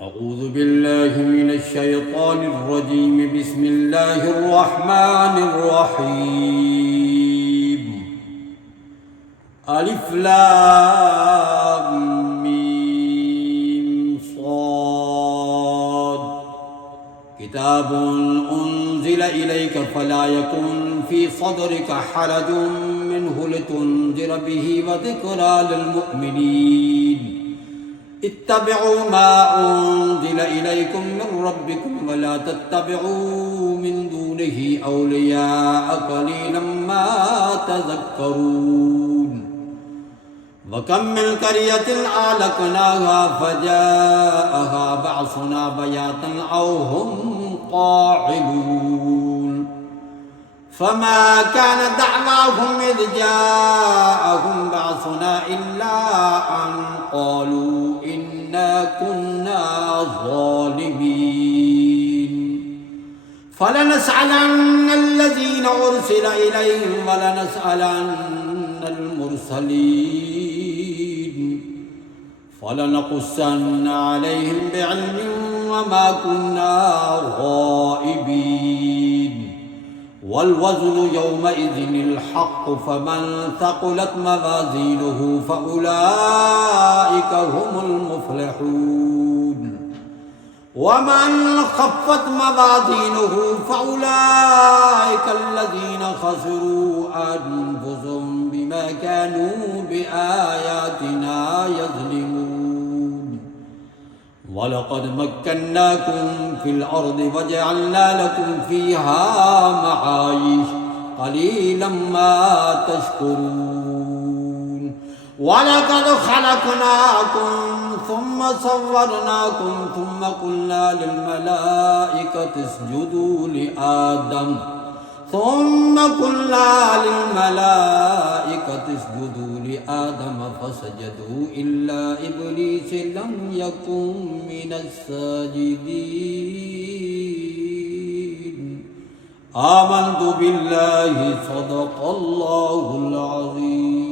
أعوذ بالله من الشيطان الرجيم. بسم الله الرحمن الرحيم. ألف لام ميم صاد. كتاب أنزل إليك فلا يكن في صدرك حرج منه لتنذر به وذكرى للمؤمنين. اتبعوا ما أنزل إليكم من ربكم ولا تتبعوا من دونه أولياء قليلا ما تذكرون. وكم من قرية أهلكناها فجاءها بعثنا بياتا أو هم قاعدون. فما كان دعواهم إذ جاءهم بعثنا إلا أن قالوا إنا كنا ظالمين. فلنسألن الذين أرسل إليهم ولنسألن المرسلين. فلنقصن عليهم بعلم وما كنا غائبين. والوزن يومئذ الحق فمن ثقلت موازينه فأولئك هم المفلحون. ومن خفت موازينه فأولئك الذين خسروا أنفسهم بما كانوا بآياتنا يظلمون. ولقد مكناكم في الأرض وجعلنا لكم فيها معايش قليلا ما تشكرون. ولقد خلقناكم ثم صورناكم ثم قلنا للملائكة اسجدوا لآدم فسجدوا إلا إبليس لم يكن من الساجدين. آمنت بالله صدق الله العظيم.